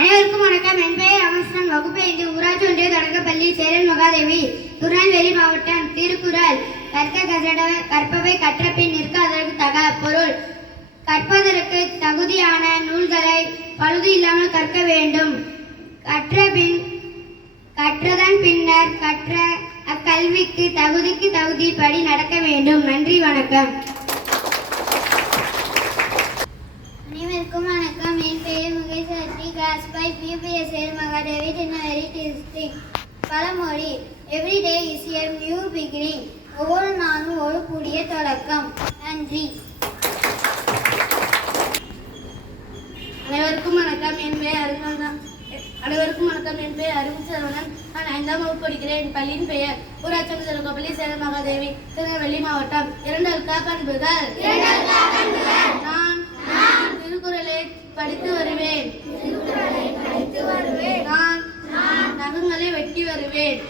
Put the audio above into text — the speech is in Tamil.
அனைவருக்கும் வணக்கம். என் பெயர் ராமகிருஷ்ணன் வகுப்பு என்று ஊராட்சி ஒன்றிய தொடக்கப்பள்ளி சேரன் மகாதேவி திருநெல்வேலி மாவட்டம் திருக்குறள். கற்க கசட கற்பவை கற்ற பின் நிற்க அதற்கு தக பொருள். கற்பதற்கு தகுதியான நூல்களை பழுது இல்லாமல் கற்க வேண்டும். கற்ற பின் கற்றதன் பின்னர் கற்ற அக்கல்விக்கு தகுதிக்கு தகுதிப்படி நடக்க வேண்டும். நன்றி வணக்கம். அனைவருக்கும் கிளாஸ் ஃபைவ் பிபிஎஸ்எல் மகாதேவி திருநெல்வேலி பழமொழி every day is a new beginning ஒவ்வொரு நாளும் ஒரு புதிய தொடக்கம். நன்றி. அனைவருக்கும் வணக்கம். என் பெயர் அருணா அனைவருக்கும் வணக்கம். என் பெயர் அருண் சரவணன். நான் ஐந்தாம் வகுப்பு படிக்கிறேன். என் பள்ளியின் பெயர். ஊராட்சி திருக்கோப்பள்ளி சேலம் மகாதேவி. திருநெல்வேலி மாவட்டம். இரண்டு பண்புகள் நான் திருக்குறளை படித்து வருவேன். நான் நகங்களை வெட்டி வருவேன்.